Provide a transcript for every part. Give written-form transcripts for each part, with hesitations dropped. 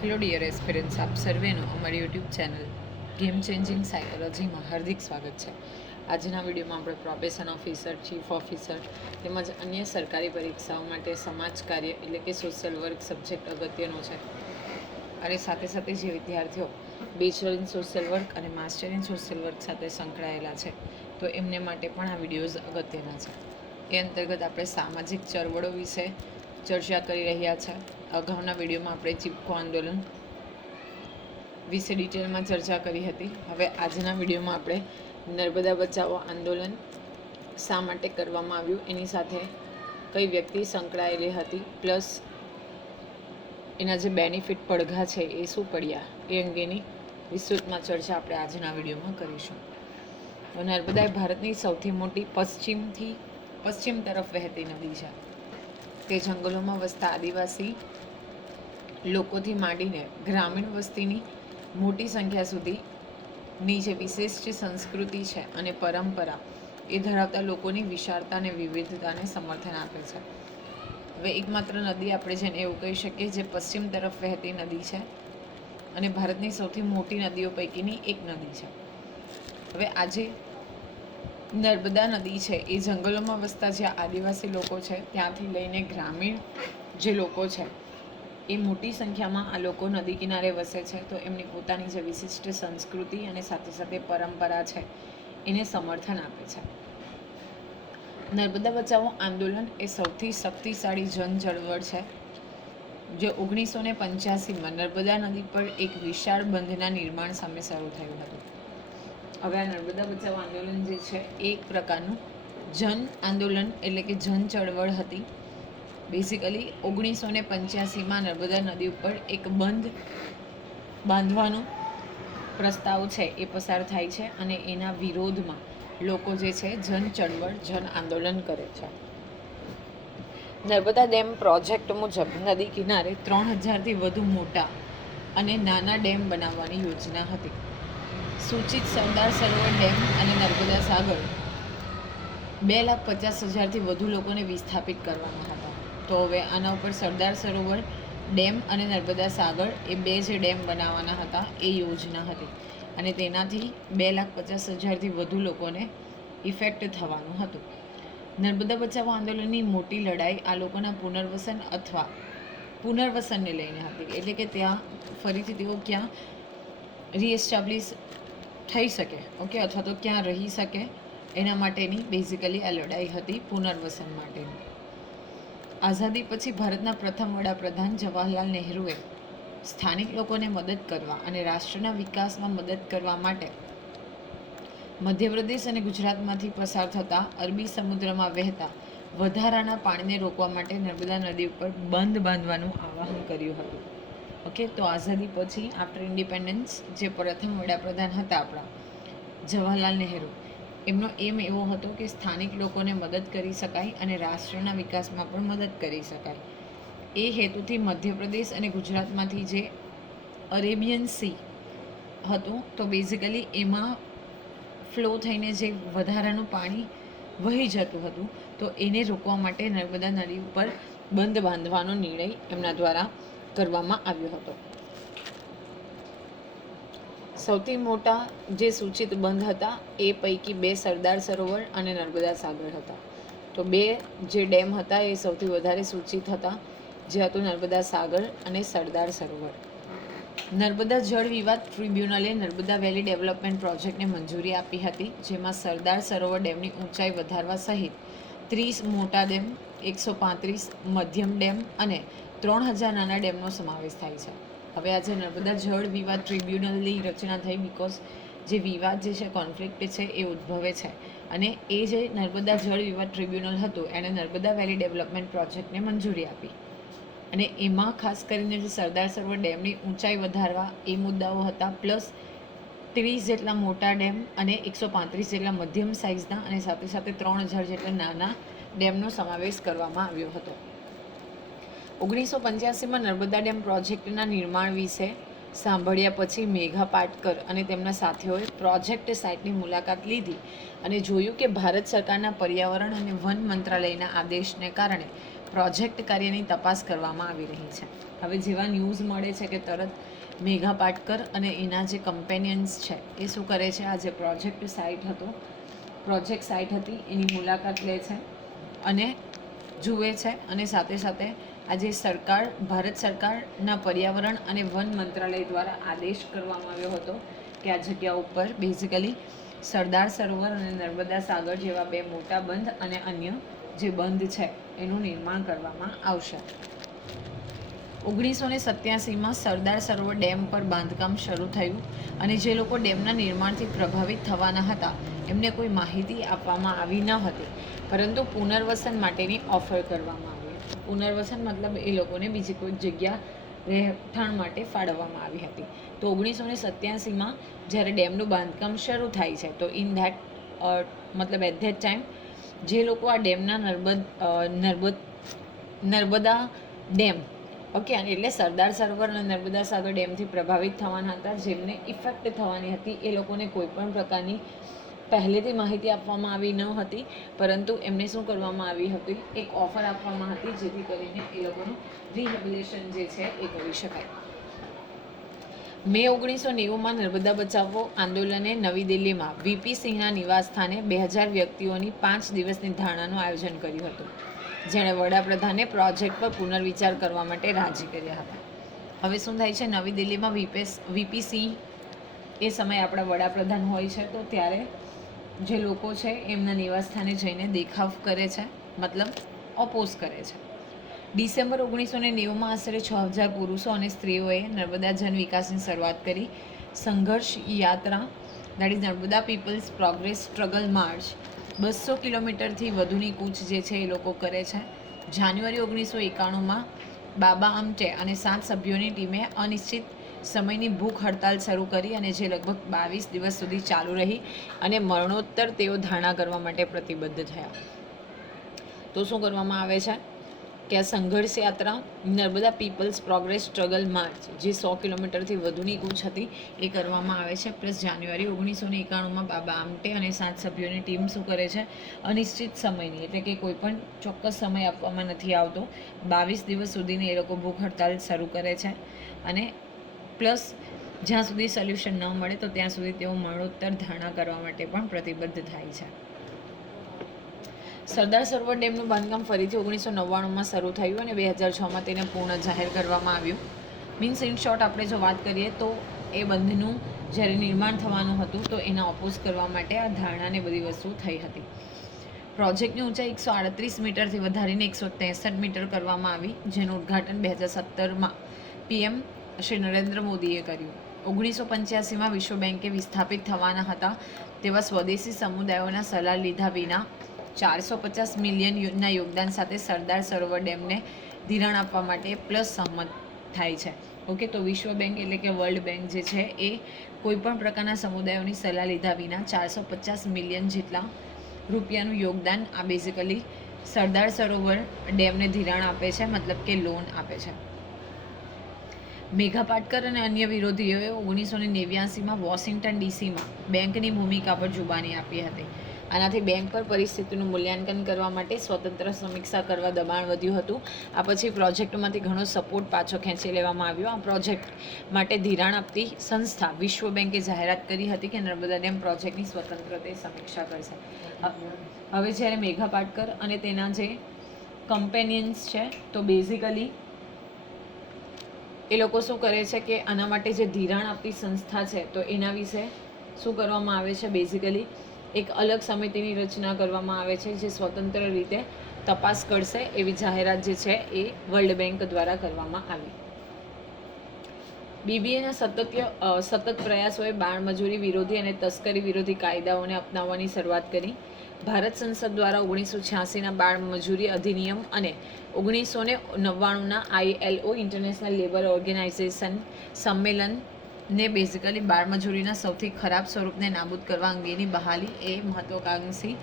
Hello dear aspirants, આપ સર્વેનું અમારી YouTube channel game changing સાયકોલોજીમાં હાર્દિક સ્વાગત છે. આજના વિડીયોમાં આપણે પ્રોબેશન ઓફિસર, ચીફ ઓફિસર તેમજ અન્ય સરકારી પરીક્ષાઓ માટે સમાજ કાર્ય એટલે કે સોશિયલ વર્ક સબ્જેક્ટ અગત્યનો છે. અને સાથે સાથે જે વિદ્યાર્થીઓ બેચલર ઇન સોશિયલ વર્ક અને માસ્ટર ઇન સોશિયલ વર્ક સાથે સંકળાયેલા છે તો એમને માટે પણ આ વિડીયોઝ અગત્યના છે. એ અંતર્ગત આપણે સામાજિક ચળવળો વિશે ચર્ચા કરી રહ્યા છે. અગાઉના વિડીયોમાં આપણે ચીપકો આંદોલન વિશે ડિટેલમાં ચર્ચા કરી હતી. હવે આજના વિડીયોમાં આપણે નર્મદા બચાવો આંદોલન શા માટે કરવામાં આવ્યું, એની સાથે કઈ વ્યક્તિ સંકળાયેલી હતી, પ્લસ એના જે બેનિફિટ પડઘા છે એ શું પડ્યા, એ અંગેની વિસ્તૃતમાં ચર્ચા આપણે આજના વિડીયોમાં કરીશું. તો નર્મદા એ ભારતની સૌથી મોટી પશ્ચિમથી પશ્ચિમ તરફ વહેતી નદી છે. તે જંગલોમાં વસતા આદિવાસી લોકોથી માંડીને ગ્રામીણ વસ્તીની મોટી સંખ્યા સુધીની જે વિશિષ્ટ સંસ્કૃતિ છે અને પરંપરા એ ધરાવતા લોકોની વિશાળતા અને વિવિધતાને સમર્થન આપે છે. હવે એકમાત્ર નદી આપણે જેને એવું કહી શકીએ જે પશ્ચિમ તરફ વહેતી નદી છે અને ભારતની સૌથી મોટી નદીઓ પૈકીની એક નદી છે. હવે આજે નર્મદા નદી છે એ જંગલોમાં વસતા જે આદિવાસી લોકો છે ત્યાંથી લઈને ગ્રામીણ જે લોકો છે એ મોટી સંખ્યામાં આ લોકો નદી કિનારે વસે છે. તો એમની પોતાની જે વિશિષ્ટ સંસ્કૃતિ અને સાથે સાથે પરંપરા છે એને સમર્થન આપે છે. નર્મદા બચાવો આંદોલન એ સૌથી શક્તિશાળી જન ચળવળ છે જે 1985માં નર્મદા નદી પર એક વિશાળ બંધના નિર્માણ સામે શરૂ થયું હતું. હવે આ નર્મદા બચાવો આંદોલન જે છે એ એક પ્રકારનું જન આંદોલન એટલે કે જન ચળવળ હતી. બેઝિકલી 1985માં નર્મદા નદી ઉપર એક બંધ બાંધવાનો પ્રસ્તાવ છે એ પસાર થાય છે અને એના વિરોધમાં લોકો જે છે જન ચળવળ જન આંદોલન કરે છે. નર્મદા ડેમ પ્રોજેક્ટ મુજબ નદી કિનારે 3000થી વધુ મોટા અને નાના ડેમ બનાવવાની યોજના હતી. સૂચિત સરદાર સરોવર ડેમ અને નર્મદા સાગર 2,50,000થી વધુ લોકોને વિસ્થાપિત કરવાના હતા. તો હવે આના ઉપર સરદાર સરોવર ડેમ અને નર્મદા સાગર એ બે જે ડેમ બનાવવાના હતા એ યોજના હતી અને તેનાથી 2,50,000થી વધુ લોકોને ઇફેક્ટ થવાનું હતું. નર્મદા બચાવો આંદોલનની મોટી લડાઈ આ લોકોના પુનર્વસન અથવા પુનર્વસનને લઈને હતી, એટલે કે ત્યાં ફરીથી તેઓ ક્યાં રીએસ્ટાબ્લિશ થઈ શકે, ઓકે, અથવા તો ક્યાં રહી શકે એના માટેની બેઝિકલી આ લડાઈ હતી, પુનર્વસન માટેની. આઝાદી પછી ભારતના પ્રથમ વડાપ્રધાન જવાહરલાલ નહેરુએ સ્થાનિક લોકોને મદદ કરવા અને રાષ્ટ્રના વિકાસમાં મદદ કરવા માટે મધ્યપ્રદેશ અને ગુજરાતમાંથી પસાર થતા અરબી સમુદ્રમાં વહેતા વધારાના પાણીને રોકવા માટે નર્મદા નદી ઉપર બંધ બાંધવાનું આહ્વાન કર્યું હતું. ઓકે, તો આઝાદી પછી આફ્ટર ઇન્ડિપેન્ડન્સ જે પ્રથમ વડાપ્રધાન હતા આપણા જવાહરલાલ નહેરુ, એમનો એમ એવો હતો કે સ્થાનિક લોકોને મદદ કરી શકાય અને રાષ્ટ્રના વિકાસમાં પણ મદદ કરી શકાય. એ હેતુથી મધ્યપ્રદેશ અને ગુજરાતમાંથી જે અરેબિયન સી હતું તો બેઝિકલી એમાં ફ્લો થઈને જે વધારાનું પાણી વહી જતું હતું તો એને રોકવા માટે નર્મદા નદી ઉપર બંધ બાંધવાનો નિર્ણય એમના દ્વારા કરવામાં આવ્યો હતો. સૌથી મોટા જે સૂચિત બંધ હતા એ પૈકી 2 સરદાર સરોવર અને નર્મદા સાગર હતા. તો 2 જે ડેમ હતા એ સૌથી વધારે સૂચિત હતા, જે હતું નર્મદા સાગર અને સરદાર સરોવર. નર્મદા જળ વિવાદ ટ્રિબ્યુનલે નર્મદા વેલી ડેવલપમેન્ટ પ્રોજેક્ટને મંજૂરી આપી હતી, જેમાં સરદાર સરોવર ડેમની ઊંચાઈ વધારવા સહિત 30 મોટા ડેમ, 135 મધ્યમ ડેમ અને 3000 નાના ડેમનો સમાવેશ થાય છે. હવે આજે નર્મદા જળ વિવાદ ટ્રિબ્યુનલની રચના થઈ બિકોઝ જે વિવાદ જે છે, કોન્ફ્લિક્ટ છે એ ઉદ્ભવે છે અને એ જે નર્મદા જળ વિવાદ ટ્રિબ્યુનલ હતું એણે નર્મદા વેલી ડેવલપમેન્ટ પ્રોજેક્ટને મંજૂરી આપી અને એમાં ખાસ કરીને જે સરદાર સરોવર ડેમની ઊંચાઈ વધારવા એ મુદ્દાઓ હતા, પ્લસ 30 જેટલા મોટા ડેમ અને 135 જેટલા મધ્યમ સાઇઝના અને સાથે સાથે 3000 જેટલા નાના ડેમનો સમાવેશ કરવામાં આવ્યો હતો. 1985માં નર્મદા ડેમ પ્રોજેક્ટના નિર્માણ વિશે સાંભળ્યા પછી મેઘા પાટકર અને તેમના સાથીઓએ પ્રોજેક્ટ સાઇટની મુલાકાત લીધી અને જોયું કે ભારત સરકારના પર્યાવરણ અને વન મંત્રાલયના આદેશને કારણે પ્રોજેક્ટ કાર્યની તપાસ કરવામાં આવી રહી છે. હવે જેવા ન્યૂઝ મળે છે કે તરત મેઘા પાટકર અને એના જે કમ્પેનિયન્સ છે એ શું કરે છે, આ જે પ્રોજેક્ટ સાઇટ હતી એની મુલાકાત લે છે અને જુએ છે. અને સાથે સાથે આજે ભારત સરકારના પર્યાવરણ અને વન મંત્રાલય દ્વારા આદેશ કરવામાં આવ્યો હતો કે આ જગ્યા ઉપર બેઝિકલી સરદાર સરોવર અને નર્મદા સાગર જેવા 2 મોટા બંધ અને અન્ય જે બંધ છે એનું નિર્માણ કરવામાં આવશે. 1987માં સરદાર સરોવર ડેમ પર બાંધકામ શરૂ થયું અને જે લોકો ડેમના નિર્માણથી પ્રભાવિત થવાના હતા એમને કોઈ માહિતી આપવામાં આવી ન હતી, પરંતુ પુનર્વસન માટેની ઓફર કરવામાં આવી. પુનર્વસન મતલબ એ લોકોને બીજી કોઈ જગ્યા રહેઠાણ માટે ફાળવવામાં આવી હતી. તો 1987માં જ્યારે ડેમનું બાંધકામ શરૂ થાય છે તો એટ ધેટ ટાઈમ જે લોકો આ ડેમના નર્મદા ડેમ એટલે સરદાર સરોવર અને નર્મદા સાગર ડેમથી પ્રભાવિત થવાના હતા, જેમને ઇફેક્ટ થવાની હતી, એ લોકોને કોઈ પણ પ્રકારની પહેલેથી માહિતી આપવામાં આવી ન હતી, પરંતુ એમને શું કરવામાં આવી હતી, એક ઓફર આપવામાં હતી જેથી કરીને એ લોકોનું રિહેબિલિટેશન જે છે એ કરી શકાય. મે 1990માં નર્મદા બચાવો આંદોલને નવી દિલ્હીમાં વીપી સિંહના નિવાસસ્થાને 2000 વ્યક્તિઓની 5 દિવસની ધારણાનું આયોજન કર્યું હતું, જેણે વડાપ્રધાનને પ્રોજેક્ટ પર પુનર્વિચાર કરવા માટે રાજી કર્યા હતા. હવે શું થાય છે, નવી દિલ્હીમાં વીપી સિંહ એ સમયે આપણા વડાપ્રધાન હોય છે, તો ત્યારે જે લોકો છે એમના નિવાસસ્થાને જઈને દેખાવ કરે છે, મતલબ ઓપોઝ કરે છે. ડિસેમ્બર 1990માં આશરે 6000 પુરુષો અને સ્ત્રીઓએ નર્મદા જન વિકાસની શરૂઆત કરી. સંઘર્ષ યાત્રા that is Narmada people's progress struggle march 200 કિલોમીટરથી વધુની કૂચ જે છે એ લોકો કરે છે. જાન્યુઆરી 1991માં બાબા આમટે અને 7 સભ્યોની ટીમે અનિશ્ચિત સમયની ભૂખ હડતાલ શરૂ કરી અને જે લગભગ 22 દિવસ સુધી ચાલુ રહી અને મરણોત્તર તેઓ ધારણા કરવા માટે પ્રતિબદ્ધ થયા. તો શું કરવામાં આવે છે કે આ સંઘર્ષ યાત્રા Narmada people's progress struggle march જે 100 કિલોમીટરથી વધુની કૂચ હતી એ કરવામાં આવે છે. પ્લસ જાન્યુઆરી 1991માં બાબા આમટે અને 7 સભ્યોની ટીમ શું કરે છે, અનિશ્ચિત સમયની એટલે કે કોઈ પણ ચોક્કસ સમય આપવામાં નથી આવતો, 22 દિવસ સુધીની એ લોકો ભૂખ હડતાલ શરૂ કરે છે અને પ્લસ જ્યાં સુધી સોલ્યુશન ન મળે તો ત્યાં સુધી તેઓ મરણોત્તર ધારણા કરવા માટે પણ પ્રતિબદ્ધ થાય છે. સરદાર સરોવર ડેમનું બાંધકામ ફરીથી 1999માં શરૂ થયું અને 2006માં તેને પૂર્ણ જાહેર કરવામાં આવ્યું. મીન્સ ઇન શોર્ટ આપણે જો વાત કરીએ તો એ બંધનું જ્યારે નિર્માણ થવાનું હતું તો એના ઓપોઝ કરવા માટે આ ધારણાને બધી વસ્તુ થઈ હતી. પ્રોજેક્ટની ઊંચાઈ 138 મીટરથી વધારીને 163 મીટર કરવામાં આવી, જેનું ઉદ્ઘાટન 2017માં પીએમ શ્રી નરેન્દ્ર મોદીએ કર્યું. 1985માં વિશ્વ બેંકે વિસ્થાપિત થવાના હતા તેવા સ્વદેશી સમુદાયોના સલાહ લીધા વિના 450 મિલિયનના યોગદાન સાથે સરદાર સરોવર ડેમને ધિરાણ આપવા માટે પ્લસ સહમત થાય છે. તો વિશ્વ બેંક એટલે કે વર્લ્ડ બેંક જે છે એ કોઈપણ પ્રકારના સમુદાયોની સલાહ લીધા વિના 450 મિલિયન જેટલા રૂપિયાનું યોગદાન આ બેઝિકલી સરદાર સરોવર ડેમને ધિરાણ આપે છે, મતલબ કે લોન આપે છે. મેઘા પાટકર અને અન્ય વિરોધીઓએ 1989માં વોશિંગ્ટન ડીસીમાં બેંકની ભૂમિકા પર જુબાની આપી હતી. આનાથી બેંક પર પરિસ્થિતિનું મૂલ્યાંકન કરવા માટે સ્વતંત્ર સમીક્ષા કરવા દબાણ વધ્યું હતું. આ પછી પ્રોજેક્ટમાંથી ઘણો સપોર્ટ પાછો ખેંચી લેવામાં આવ્યો. આ પ્રોજેક્ટ માટે ધિરાણ આપતી સંસ્થા વિશ્વ બેંકે જાહેરાત કરી હતી કે નર્મદા ડેમ પ્રોજેક્ટની સ્વતંત્ર તે સમીક્ષા કરશે. હવે જ્યારે મેઘા પાટકર અને તેના જે કમ્પેનિયન્સ છે તો બેઝિકલી એ લોકો શું કરે છે કે આના માટે જે ધિરાણ આપતી સંસ્થા છે તો એના વિશે શું કરવામાં આવે છે, બેઝિકલી એક અલગ સમિતિની રચના કરવામાં આવે છે જે સ્વતંત્ર રીતે તપાસ કરશે એવી જાહેરાત જે છે એ વર્લ્ડ બેંક દ્વારા કરવામાં આવી. બીબીએના સતત પ્રયાસોએ બાળમજૂરી વિરોધી અને તસ્કરી વિરોધી કાયદાઓને અપનાવવાની શરૂઆત કરી. ભારત સંસદ દ્વારા 1986ના બાળ મજૂરી અધિનિયમ અને 1999ના ILO ઇન્ટરનેશનલ લેબર ઓર્ગેનાઇઝેશન સંમેલનને બેઝિકલી બાળમજૂરીના સૌથી ખરાબ સ્વરૂપને નાબૂદ કરવા અંગેની બહાલી એ મહત્વાકાંક્ષી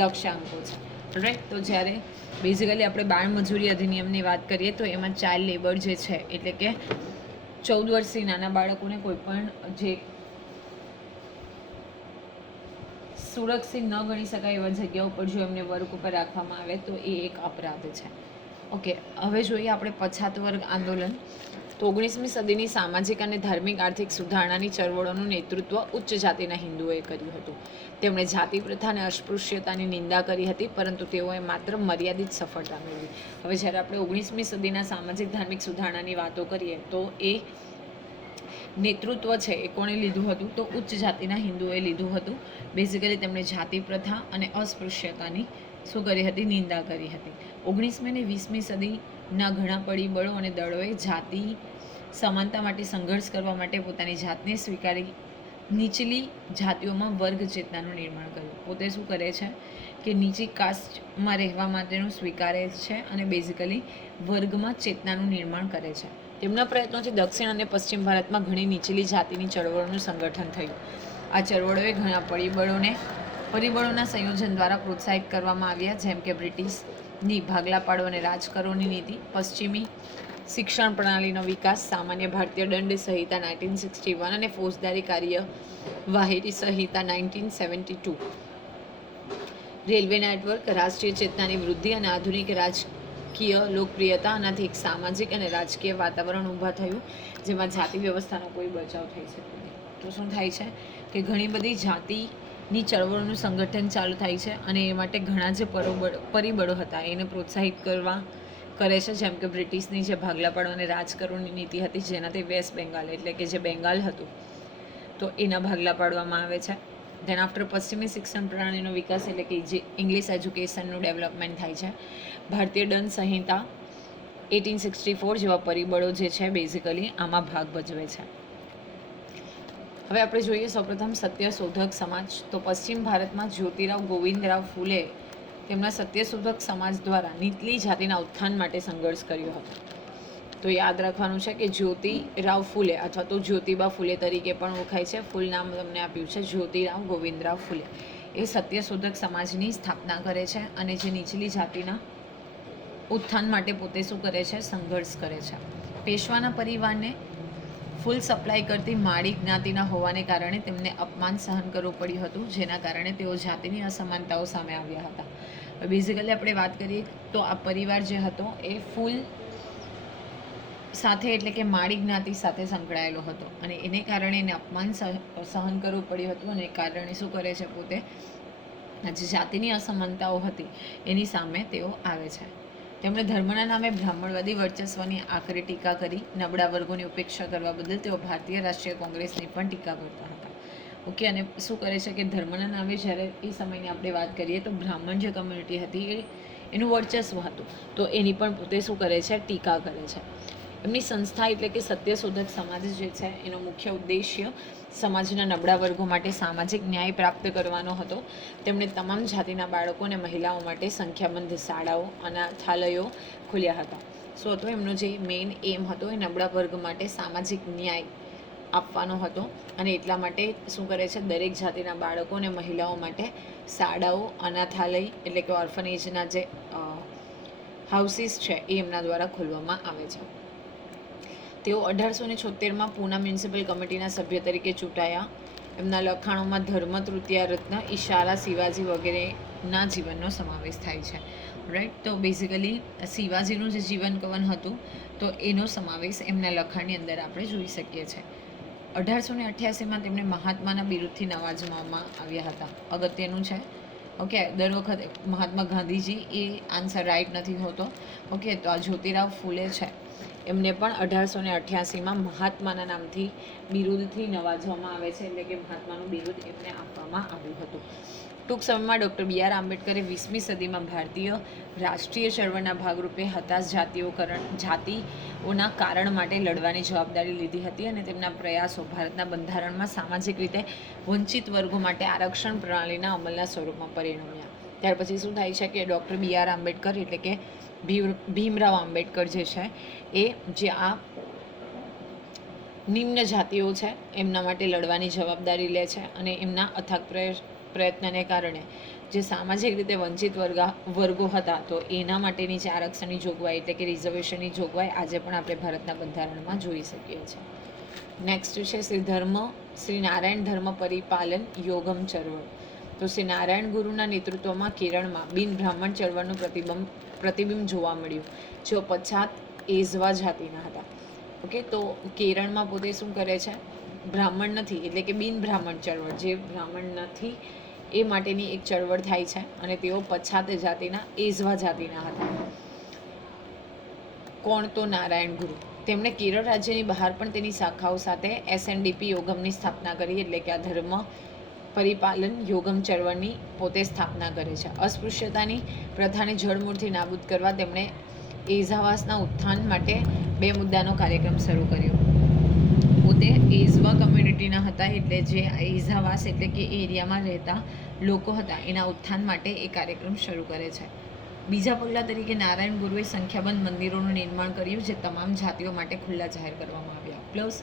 લક્ષ્યાંકો છે. રાઈટ, તો જ્યારે બેઝિકલી આપણે બાળમજૂરી અધિનિયમની વાત કરીએ તો એમાં ચાઇલ્ડ લેબર જે છે એટલે કે 14 વર્ષથી નાના બાળકોને કોઈ પણ જે સુરક્ષિત ન ગણી શકાય એવા જગ્યા ઉપર જો એમને વર્ક ઉપર રાખવામાં આવે તો એ એક અપરાધ છે. ઓકે, હવે જોઈએ આપણે પછાત વર્ગ આંદોલન. તો 19મી સદીની સામાજિક અને ધાર્મિક આર્થિક સુધારણાની ચળવળોનું નેતૃત્વ ઉચ્ચ જાતિના હિન્દુઓએ કર્યું હતું. તેમણે જાતિ પ્રથા અને અસ્પૃશ્યતાની નિંદા કરી હતી, પરંતુ તેઓએ માત્ર મર્યાદિત સફળતા મેળવી. હવે જ્યારે આપણે 19મી સદીના સામાજિક ધાર્મિક સુધારણાની વાતો કરીએ તો એ નેતૃત્વ છે એ કોણે લીધું હતું? તો ઉચ્ચ જાતિના હિન્દુઓએ લીધું હતું. બેઝિકલી તેમણે જાતિ પ્રથા અને અસ્પૃશ્યતાની શું કરી હતી? નિંદા કરી હતી. 19મી અને 20મી સદીના ઘણા પરિબળો અને દળોએ જાતિ સમાનતા માટે સંઘર્ષ કરવા માટે પોતાની જાતને સ્વીકારી નીચલી જાતિઓમાં વર્ગ ચેતનાનું નિર્માણ કર્યું. પોતે શું કરે છે કે નીચી કાસ્ટમાં રહેવા માટેનું સ્વીકારે છે અને બેઝિકલી વર્ગમાં ચેતનાનું નિર્માણ કરે છે. તેમના પ્રયત્નોથી દક્ષિણ અને પશ્ચિમ ભારતમાં ઘણી નીચલી જાતિની ચળવળોનું સંગઠન થયું. આ ચળવળોએ ઘણા પરિબળોના સંયોજન દ્વારા પ્રોત્સાહિત કરવામાં આવ્યા, જેમ કે બ્રિટિશની ભાગલા પાડો અને રાજ કરોની નીતિ, પશ્ચિમી શિક્ષણ પ્રણાલીનો વિકાસ, સામાન્ય ભારતીય દંડ સંહિતા 1961 અને ફોજદારી કાર્યવાહી સંહિતા 1972, રેલવે નેટવર્ક, રાષ્ટ્રીય ચેતનાની વૃદ્ધિ અને આધુનિક રાજકીય લોકપ્રિયતા. આનાથી એક સામાજિક અને રાજકીય વાતાવરણ ઊભા થયું જેમાં જાતિ વ્યવસ્થાનો કોઈ બચાવ થઈ શકે નહીં. તો શું થાય છે કે ઘણી બધી જાતિની ચળવળોનું સંગઠન ચાલુ થાય છે અને એ માટે ઘણા જે પરિબળો હતા એને પ્રોત્સાહિત કરે છે, જેમ કે બ્રિટિશની જે ભાગલા પાડો અને રાજ કરોની નીતિ હતી, જેનાથી વેસ્ટ બેંગાલ એટલે કે જે બેંગાલ હતું તો એના ભાગલા પાડવામાં આવે છે. ધેન આફ્ટર પશ્ચિમી શિક્ષણ પ્રણાલીનો વિકાસ એટલે કે જે ઇંગ્લિશ એજ્યુકેશનનું ડેવલપમેન્ટ થાય છે. ભારતીય દંડ સંહિતા 1864 જેવા પરિબળો જે છે બેઝિકલી આમાં ભાગ ભજવે છે. હવે આપણે જોઈએ સૌપ્રથમ સત્યશોધક સમાજ. તો પશ્ચિમ ભારતમાં જ્યોતિરાવ ગોવિંદરાવ ફૂલે તેમના સત્યશોધક સમાજ દ્વારા નીચલી જાતિના ઉત્થાન માટે સંઘર્ષ કર્યો હતો. તો યાદ રાખવાનું છે કે જ્યોતિરાવ ફૂલે અથવા તો જ્યોતિબા ફૂલે તરીકે પણ ઓળખાય છે. ફૂલ નામ તમને આપ્યું છે જ્યોતિરાવ ગોવિંદરાવ ફૂલે. એ સત્યશોધક સમાજની સ્થાપના કરે છે અને જે નીચલી જાતિના ઉત્થાન માટે પોતે શું કરે છે? સંઘર્ષ કરે છે. પેશવાના પરિવારને ફૂલ સપ્લાય કરતી માળી જ્ઞાતિના હોવાને કારણે તેમને અપમાન સહન કરવું પડ્યું હતું, જેના કારણે તેઓ જાતિની અસમાનતાઓ સામે આવ્યા હતા. બેઝિકલી આપણે વાત કરીએ તો આ પરિવાર જે હતો એ ફૂલ સાથે એટલે કે માળી જ્ઞાતિ સાથે સંકળાયેલો હતો અને એને કારણે એને અપમાન સહન કરવું પડ્યું હતું અને કારણે શું કરે છે? પોતે જે જાતિની અસમાનતાઓ હતી એની સામે તેઓ આવે છે. તેમણે ધર્મના નામે બ્રાહ્મણવાદી વર્ચસ્વની આકરી ટીકા કરી. નબળા વર્ગોની ઉપેક્ષા કરવા બદલ તેઓ ભારતીય રાષ્ટ્રીય કોંગ્રેસની પણ ટીકા કરતા હતા. ઓકે, અને શું કરે છે કે ધર્મના નામે જ્યારે એ સમયની આપણે વાત કરીએ તો બ્રાહ્મણ જે કમ્યુનિટી હતી એનું વર્ચસ્વ હતું, તો એની પણ પોતે શું કરે છે? ટીકા કરે છે. એમની સંસ્થા એટલે કે સત્યશોધક સમાજ જે છે એનો મુખ્ય ઉદ્દેશ્ય સમાજના નબળા વર્ગો માટે સામાજિક ન્યાય પ્રાપ્ત કરવાનો હતો. તેમણે તમામ જાતિના બાળકો અને મહિલાઓ માટે સંખ્યાબંધ શાળાઓ, અનાથાલયો ખોલ્યા હતા. શું હતો એમનો જે મેઇન એમ હતો? એ નબળા વર્ગ માટે સામાજિક ન્યાય આપવાનો હતો અને એટલા માટે શું કરે છે? દરેક જાતિના બાળકો અને મહિલાઓ માટે શાળાઓ, અનાથાલય એટલે કે ઓર્ફનેજના જે હાઉસીસ છે એ એમના દ્વારા ખોલવામાં આવે છે. તેઓ 1876માં પૂના મ્યુનિસિપલ કમિટીના સભ્ય તરીકે ચૂંટાયા. એમના લખાણોમાં ધર્મ, તૃતીય રત્ન, ઈશારા, શિવાજી વગેરેના જીવનનો સમાવેશ થાય છે. રાઈટ, તો બેઝિકલી શિવાજીનું જે જીવન કવન હતું તો એનો સમાવેશ એમના લખાણની અંદર આપણે જોઈ શકીએ છીએ. 1888માં તેમને મહાત્માના બિરુદથી નવાજવામાં આવ્યા હતા. અગત્યનું છે. ઓકે, દર વખતે મહાત્મા ગાંધીજી એ આન્સર રાઈટ નથી હોતો. ઓકે, તો આ જ્યોતિરાવ ફૂલે છે એમને પણ 1888માં મહાત્માના નામથી બિરુદથી નવાજવામાં આવે છે, એટલે કે મહાત્માનું બિરુદ એમને આપવામાં આવ્યું હતું. ટૂંક સમયમાં ડૉક્ટર બી.આર. આંબેડકરે 20મી સદીમાં ભારતીય રાષ્ટ્રીય ચળવળના ભાગરૂપે હતાશ જાતિઓના કારણ માટે લડવાની જવાબદારી લીધી હતી અને તેમના પ્રયાસો ભારતના બંધારણમાં સામાજિક રીતે વંચિત વર્ગો માટે આરક્ષણ પ્રણાલીના અમલના સ્વરૂપમાં પરિણમ્યા. ત્યાર પછી શું થાય છે કે ડૉક્ટર બી.આર. આંબેડકર એટલે કે ભીમરાવ આંબેડકર જે છે એ જે આ નિમ્ન જાતિઓ છે એમના માટે લડવાની જવાબદારી લે છે અને એમના અથાગ પ્રયત્નને કારણે જે સામાજિક રીતે વંચિત વર્ગો હતા તો એના માટેની જે આરક્ષણની જોગવાઈ એટલે કે રિઝર્વેશનની જોગવાઈ આજે પણ આપણે ભારતના બંધારણમાં જોઈ શકીએ છીએ. નેક્સ્ટ છે શ્રી નારાયણ ધર્મ પરિપાલન યોગમ ચળવળ. તો શ્રી નારાયણ ગુરુના નેતૃત્વમાં કેરળમાં બિન બ્રાહ્મણ ચળવળનું પ્રતિબિંબ જોવા મળ્યું, જેઓ પછાત એઝવા જાતિના હતા. ઓકે, તો કેરળમાં પોતે શું કરે છે, બ્રાહ્મણ નથી એટલે કે બિન બ્રાહ્મણ ચળવળ, જે બ્રાહ્મણ નથી એ માટેની એક ચળવળ થાય છે અને તેઓ પછાત જાતિના એઝવા જાતિના હતા. કોણ? તો નારાયણ ગુરુ. તેમણે કેરળ રાજ્યની બહાર પણ તેની શાખાઓ સાથે SNDP યોગમની સ્થાપના કરી, એટલે કે આ ધર્મ પરિપાલન યોગમ ચળવળની પોતે સ્થાપના કરે છે. અસ્પૃશ્યતાની પ્રથાને જળમૂળથી નાબૂદ કરવા તેમણે એઝાવાસના ઉત્થાન માટે 2 મુદ્દાનો કાર્યક્રમ શરૂ કર્યો. પોતે એઝવા કમ્યુનિટીના હતા, એટલે જે એઝાવાસ એટલે કે એરિયામાં રહેતા લોકો હતા એના ઉત્થાન માટે એ કાર્યક્રમ શરૂ કરે છે. બીજા પગલા તરીકે નારાયણ ગુરુએ સંખ્યાબંધ મંદિરોનું નિર્માણ કર્યું, જે તમામ જાતિઓ માટે ખુલ્લા જાહેર કરવામાં આવ્યા. પ્લસ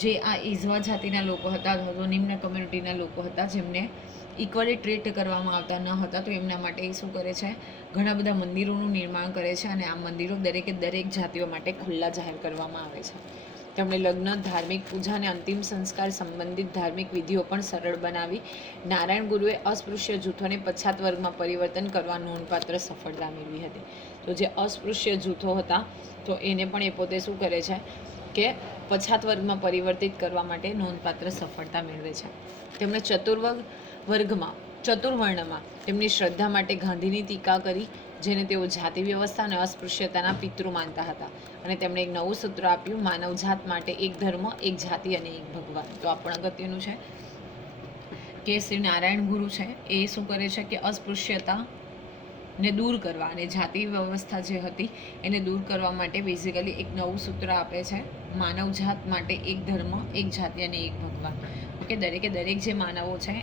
જે આ એઝવા જાતિના લોકો હતા અથવા તો નિમ્ન કમ્યુનિટીના લોકો હતા, જેમને ઇક્વલી ટ્રીટ કરવામાં આવતા ન હતા, તો એમના માટે એ શું કરે છે, ઘણા બધા મંદિરોનું નિર્માણ કરે છે અને આ મંદિરો દરેક જાતિઓ માટે ખુલ્લા જાહેર કરવામાં આવે છે. તેમણે લગ્ન, ધાર્મિક પૂજા અને અંતિમ સંસ્કાર સંબંધિત ધાર્મિક વિધિઓ પણ સરળ બનાવી. નારાયણ ગુરુએ અસ્પૃશ્ય જૂથોને પછાત વર્ગમાં પરિવર્તન કરવા નોંધપાત્ર સફળતા મેળવી હતી. તો જે અસ્પૃશ્ય જૂથો હતા તો એને પણ એ પોતે શું કરે છે કે પછાત વર્ગમાં પરિવર્તિત કરવા માટે નોંધપાત્ર સફળતા મેળવે છે. તેમણે ચતુર્વર્ણમાં તેમની શ્રદ્ધા માટે ગાંધીની ટીકા કરી, જેને તેઓ જાતિ વ્યવસ્થા અને અસ્પૃશ્યતાના પિતૃ માનતા હતા, અને તેમણે એક નવું સૂત્ર આપ્યું, માનવજાત માટે એક ધર્મ, એક જાતિ અને એક ભગવાન. તો આ પણ અગત્યનું છે કે શ્રી નારાયણ ગુરુ છે એ શું કરે છે કે અસ્પૃશ્યતાને દૂર કરવા અને જાતિ વ્યવસ્થા જે હતી એને દૂર કરવા માટે બેઝિકલી એક નવું સૂત્ર આપે છે, માનવજાત માટે એક ધર્મ, એક જાતિ અને એક ભગવાન. ઓકે, દરેક જે માનવો છે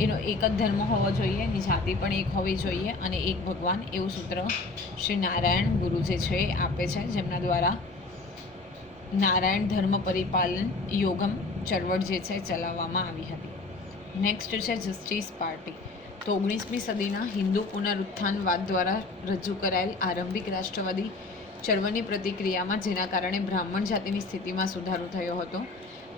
એનો એક જ ધર્મ હોવો જોઈએ, એની જાતિ પણ એક હોવી જોઈએ અને એક ભગવાન, એવું સૂત્ર શ્રી નારાયણ ગુરુ જે છે એ આપે છે, જેમના દ્વારા નારાયણ ધર્મ પરિપાલન યોગમ ચળવળ જે છે ચલાવવામાં આવી હતી. નેક્સ્ટ છે જસ્ટિસ પાર્ટી. તો 19મી સદીના હિન્દુ પુનરુત્થાનવાદ દ્વારા રજૂ કરાયેલ આરંભિક રાષ્ટ્રવાદી ચળવળની પ્રતિક્રિયામાં, જેના કારણે બ્રાહ્મણ જાતિની સ્થિતિમાં સુધારો થયો હતો,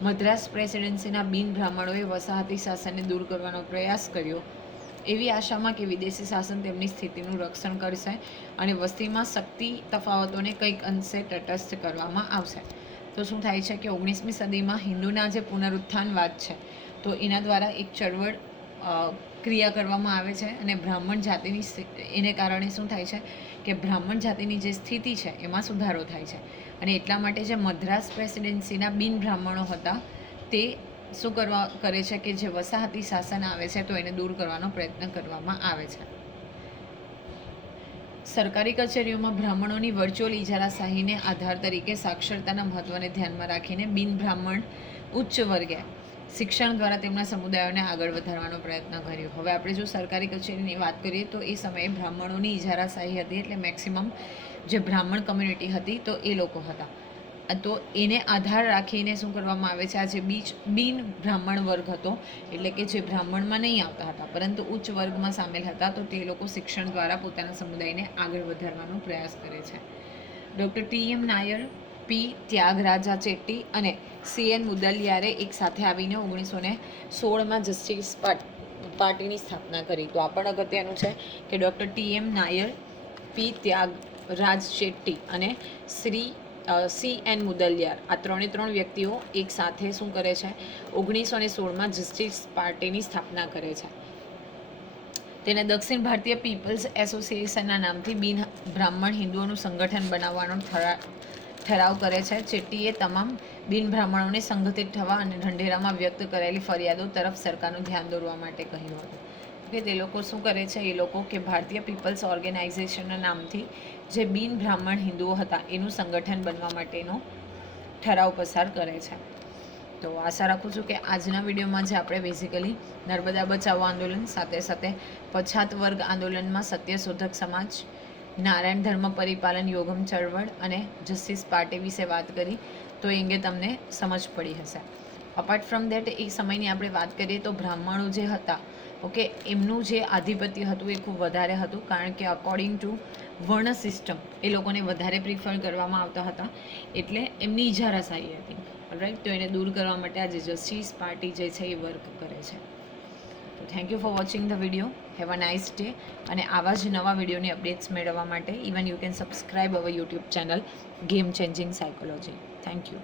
મદ્રાસ પ્રેસિડેન્સીના બિન બ્રાહ્મણોએ વસાહતી શાસનને દૂર કરવાનો પ્રયાસ કર્યો, એવી આશામાં કે વિદેશી શાસન તેમની સ્થિતિનું રક્ષણ કરશે અને વસ્તીમાં શક્તિ તફાવતોને કંઈક અંશે તટસ્થ કરવામાં આવશે. તો શું થાય છે કે 19મી સદીમાં હિન્દુના જે પુનરુત્થાનવાદ છે તો એના દ્વારા એક ચળવળ ક્રિયા કરવામાં આવે છે અને બ્રાહ્મણ જાતિની એને કારણે શું થાય છે કે બ્રાહ્મણ જાતિની જે સ્થિતિ છે એમાં સુધારો થાય છે, અને એટલા માટે જે મદ્રાસ પ્રેસિડેન્સીના બિન બ્રાહ્મણો હતા તે શું કરે છે કે જે વસાહતી શાસન આવે છે તો એને દૂર કરવાનો પ્રયત્ન કરવામાં આવે છે. સરકારી કચેરીઓમાં બ્રાહ્મણોની વર્ચ્યુઅલ ઇજારાશાહીને આધાર તરીકે સાક્ષરતાના મહત્વને ધ્યાનમાં રાખીને બિન બ્રાહ્મણ ઉચ્ચ વર્ગે શિક્ષણ દ્વારા તેમના સમુદાયોને આગળ વધારવાનો પ્રયત્ન કર્યો. હવે આપણે જો સરકારી કચેરીની વાત કરીએ તો એ સમયે બ્રાહ્મણોની ઇજારાશાહી હતી, એટલે મેક્સિમમ જે બ્રાહ્મણ કમ્યુનિટી હતી તો એ લોકો હતા. તો એને આધાર રાખીને શું કરવામાં આવે છે, આ જે બિન બ્રાહ્મણ વર્ગ હતો એટલે કે જે બ્રાહ્મણમાં નહીં આવતા હતા પરંતુ ઉચ્ચ વર્ગમાં સામેલ હતા, તો તે લોકો શિક્ષણ દ્વારા પોતાના સમુદાયને આગળ વધારવાનો પ્રયાસ કરે છે. ડૉક્ટર TM નાયર, P ત્યાગરાજા ચેટ્ટી અને CN મુદલિયારે એક સાથે આવીને 1916માં જસ્ટિસ પાર્ટીની સ્થાપના કરી. તો આ પણ અગત્યનું છે કે doctor TM Nair, P Thyagaraja Chetty અને CN મુદલિયાર, આ ત્રણ વ્યક્તિઓ એક સાથે શું કરે છે, 1916માં જસ્ટિસ પાર્ટીની સ્થાપના કરે છે. તેને દક્ષિણ ભારતીય પીપલ્સ એસોસિએશનના નામથી બિન બ્રાહ્મણ હિન્દુઓનું સંગઠન બનાવવાનો ઠરાવ કરે છે. ચેટ્ટીએ તમામ બિન બ્રાહ્મણોને સંગઠિત થવા અને ઢંઢેરામાં વ્યક્ત કરેલી ફરિયાદો તરફ સરકારનું ધ્યાન દોરવા માટે કહ્યું હતું. કે તે લોકો શું કરે છે, એ લોકો કે ભારતીય પીપલ્સ ઓર્ગેનાઇઝેશનના નામથી જે બિન બ્રાહ્મણ હિન્દુઓ હતા એનું સંગઠન બનવા માટેનો ઠરાવ પસાર કરે છે. તો આશા રાખું છું કે આજના વિડીયોમાં જે આપણે બેઝિકલી નર્મદા બચાવો આંદોલન સાથે પછાત વર્ગ આંદોલનમાં સત્યશોધક સમાજ, નારાયણ ધર્મ પરિપાલન યોગમ ચળવળ અને જસ્ટિસ પાર્ટી વિશે વાત કરી તો એ અંગે તમને સમજ પડી હશે. અપાર્ટ ફ્રોમ દેટ એ સમયની આપણે વાત કરીએ તો બ્રાહ્મણો જે હતા ઓકે એમનું જે આધિપત્ય હતું એ ખૂબ વધારે હતું, કારણ કે અકોર્ડિંગ ટુ વર્ણ સિસ્ટમ એ લોકોને વધારે પ્રિફર કરવામાં આવતા હતા, એટલે એમની ઇજારાશાહી હતી. રાઈટ, તો એને દૂર કરવા માટે આજે જસ્ટિસ પાર્ટી જે છે એ વર્ક કરે છે. તો thank you for watching the video. Have a nice day. અને આવા જ નવા વિડીયોની અપડેટ્સ મેળવવા માટે even you can subscribe our YouTube channel game changing psychology. Thank you.